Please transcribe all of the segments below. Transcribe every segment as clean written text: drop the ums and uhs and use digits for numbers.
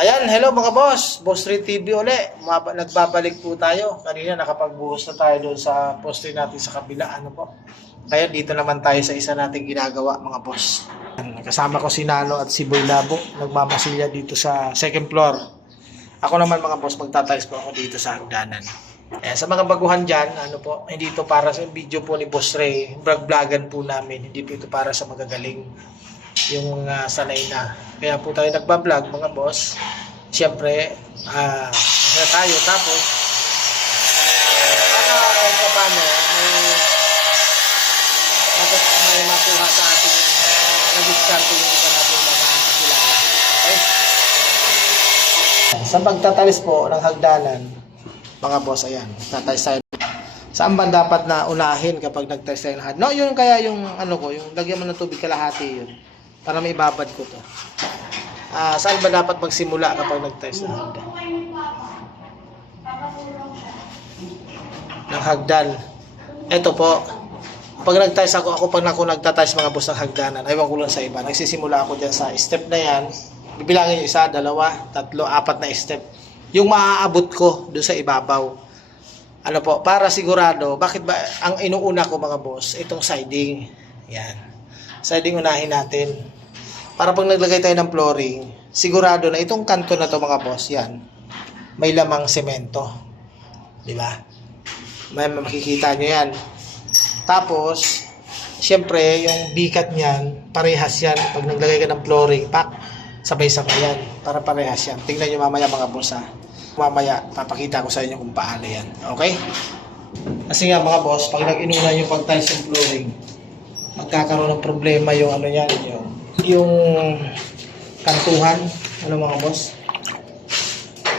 Ayan, hello mga boss. Boss Ray TV uli. Nagbabalik po tayo. Kanina nakapagbuhos na tayo doon sa poste natin sa kabila. Ano po? Kaya dito naman tayo sa isa nating ginagawa mga boss. Kasama ko si Nano at si Boy Labo. Nagmamasilya dito sa second floor. Ako naman mga boss, magtatiles po ako dito sa hagdanan. Ayan, sa mga baguhan dyan, ano po, hindi ito para sa video po ni Boss Ray. Vlog-vlogan po namin. Hindi po ito para sa magagaling. Yung sanay na. Kaya po tayo nagbablog mga boss. Siyempre, masaya tayo. Tapos, para kahit pa paano, may makuha sa atin nag-discard yung iba natin mga kakilala. Okay? Sa pagtatalis po ng hagdanan, mga boss, ayan, tatalis tayo. Saan ba dapat na unahin kapag nagtalis tayo ng hagdanan? No, yun kaya yung ano ko, yung lagyan mo ng tubig kalahati yun. Para may babad ko to. Saan ba dapat magsimula kapag nag-test ng hagdan? Ng hagdan. Ito po. Pag nag-test ako pag nagtatest mga boss ng hagdanan, ayaw ko lang sa iba. Nagsisimula ako dyan sa step na yan. Bibilangin yung isa, dalawa, tatlo, apat na step. Yung maaabot ko doon sa ibabaw. Ano po, para sigurado, bakit ba ang inuuna ko mga boss, itong siding. Yan. Siding unahin natin. Para pag naglagay tayo ng flooring, sigurado na itong kanto na to mga boss, yan, may lamang semento. Diba? May makikita nyo yan. Tapos, syempre, yung bikat niyan, parehas yan. Pag naglagay ka ng flooring, pak, sabay-sabay yan. Para parehas yan. Tingnan nyo mamaya mga boss ha. Mamaya, papakita ko sa inyo kung paano yan. Okay? Kasi nga mga boss, pag nag-inuna yung pag-tiles ng flooring, magkakaroon ng problema yung ano yan, yung kantuhan, ano mga boss.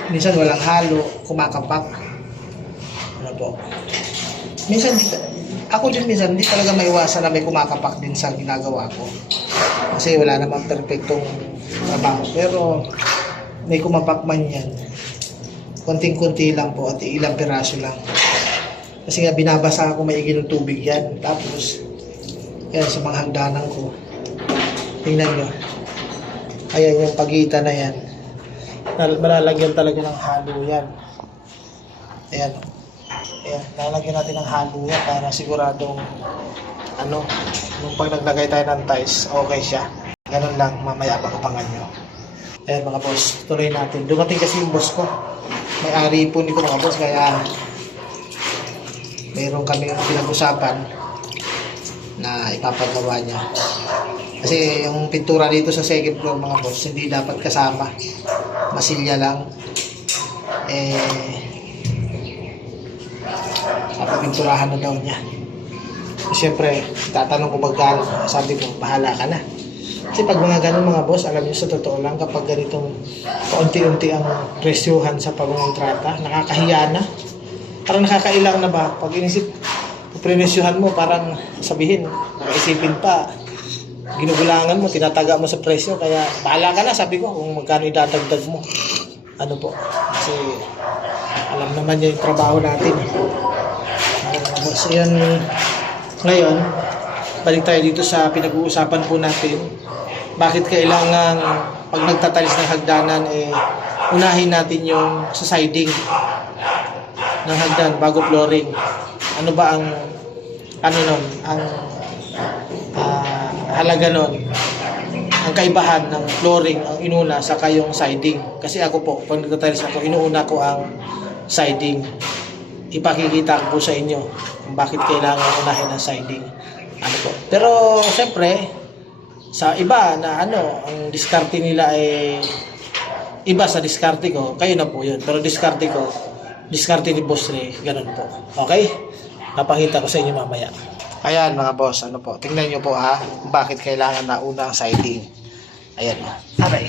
Minsan walang halo, kumakapak. Ano po? Minsan, ako din minsan, hindi talaga maiwasan na may kumakapak din sa ginagawa ko. Kasi wala namang perfectong trabaho. Pero, may kumapak man yan. Konting-kunti lang po at ilang piraso lang. Kasi nga, binabasa ako maigi ng tubig yan. Tapos, yan sa mga hagdanan ko. Tingnan nyo. Ayan yung pagitan na yan. Malalagyan talaga ng halo yan. Ayan. Ayan. Lalagyan natin ng halo yan para siguradong ano, nung pag naglagay tayo ng tiles, okay siya. Ganun lang. Mamaya pakapangan nyo. Ayan mga boss. Tuloy natin. Dumating kasi yung boss ko. May ari po nito mga boss. Kaya mayroon kami pinag-usapan na ipapagawa niya. Kasi yung pintura dito sa second floor mga boss, hindi dapat kasama. Masilya lang. Papapinturahan na daw niya. Siyempre, tatanong ko magkano. Sabi ko, bahala ka na. Kasi pag mga ganun mga boss, alam niyo sa totoo lang, kapag ganitong paunti-unti ang presyuhan sa pagkontrata, nakakahiya na. Parang nakakailang na ba? Pag inisip, prenesyuhan mo, parang sabihin, nakaisipin pa, ginugulangan mo, tinataga mo sa presyo, kaya bahala ka na, sabi ko, kung magkano idadagdag mo. Ano po? Kasi alam naman yung trabaho natin. So yan, ngayon, balik tayo dito sa pinag-uusapan po natin. Bakit kailangan pag nagtatalis ng hagdanan, unahin natin yung sa siding ng hagdan bago flooring. Ano ba ang nun, ang halaga nun, ang kaibahan ng flooring ang inuna saka yung siding. Kasi ako po, pag nagtatiles ako, inuuna ko ang siding. Ipakikita ko po sa inyo kung bakit kailangan unahin ang siding. Ano po. Pero siyempre, sa iba na ang diskarte nila ay iba sa diskarte ko, kayo na po yun. Pero diskarte ko, diskarte ni Boss Ray, ganun po. Okay? Napakita ko sa inyo mamaya. Ayan mga boss, ano po. Tingnan nyo po ha, bakit kailangan na una ang siding. Ayan. Aray.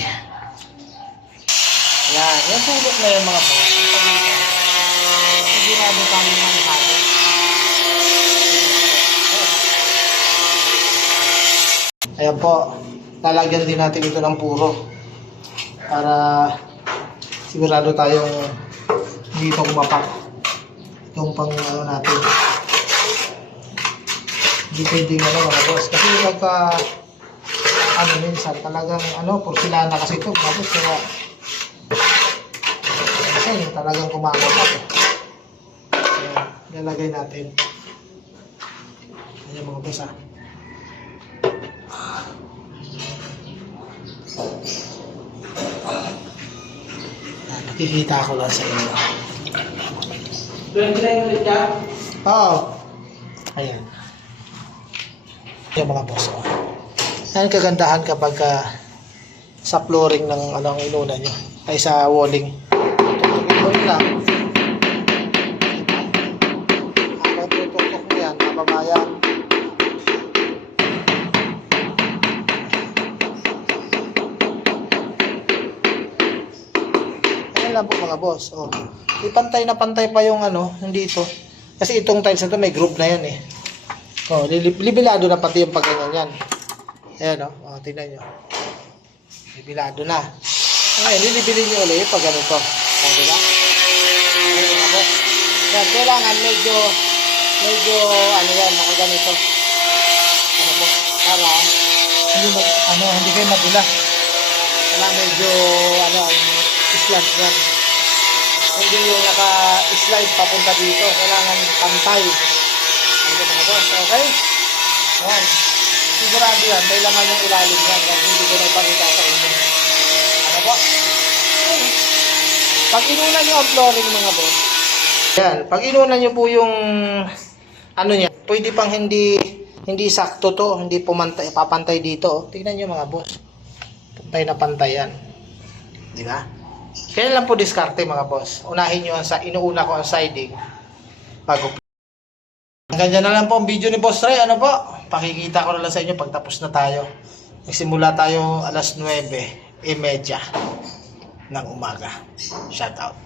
Ayan. Yung sulok na yun mga boss. Sigurado tayo ng halo. Ayan po. Lalagyan din natin ito ng puro. Para sigurado tayong dito kumapak. Itong pang natin. Hindi pwedeng mga boss. Kasi minsan talagang porcelana kasi ito. Tapos kaya Kasi talagang kumakapat eh. Ayan, lalagay natin. Ayan mga boss ah. Nakikita ko lang sa inyo. 29 ulit ka? Oo. Ayan. Ayan mga boss. Oh. Ayan kagandahan kapag sa flooring ng anong inuna nyo. Ay sa walling. Tutugin mo rin lang. Habang tututok mo yan, mababayan. Ayan lang po mga boss. Oh. Ipantay na pantay pa yung ano, hindi ito. Kasi itong tiles na ito may groove na yan eh. Oh, libilado na pati yung pagganyan yan. Ayan oh, tingnan nyo. Libilado na. Ngayon, lilibilin nyo ulit pag ganito. O, diba? Ayan mga boss. Yan, kailangan medyo, ano yan, nakaganito. Ano po, para, hindi kayo magulas. Kailangan medyo, slant yan. Hindi yung naka-slide papunta dito. Kailangan pantay. Ano mga boss, okay? Ayan. Sigurado yan, may laman yung ilalim yan. Kasi hindi ko na ipakita sa inyo. Ano po? Ayan. Pag inunan nyo ang flooring mga boss. Yan. Pag inunan nyo po yung ano niya, pwede pang hindi sakto to, hindi papantay dito. Tingnan nyo mga boss. Pantay na pantay yan. Di ba? Kaya lang po diskarte mga boss. Unahin nyo inuuna ko ang siding bago. Hanggang dyan na lang po ang video ni Boss Ray. Ano po? Pakikita ko na lang sa inyo pag tapos na tayo. Nagsimula tayo alas 9:30 ng umaga. Shout out.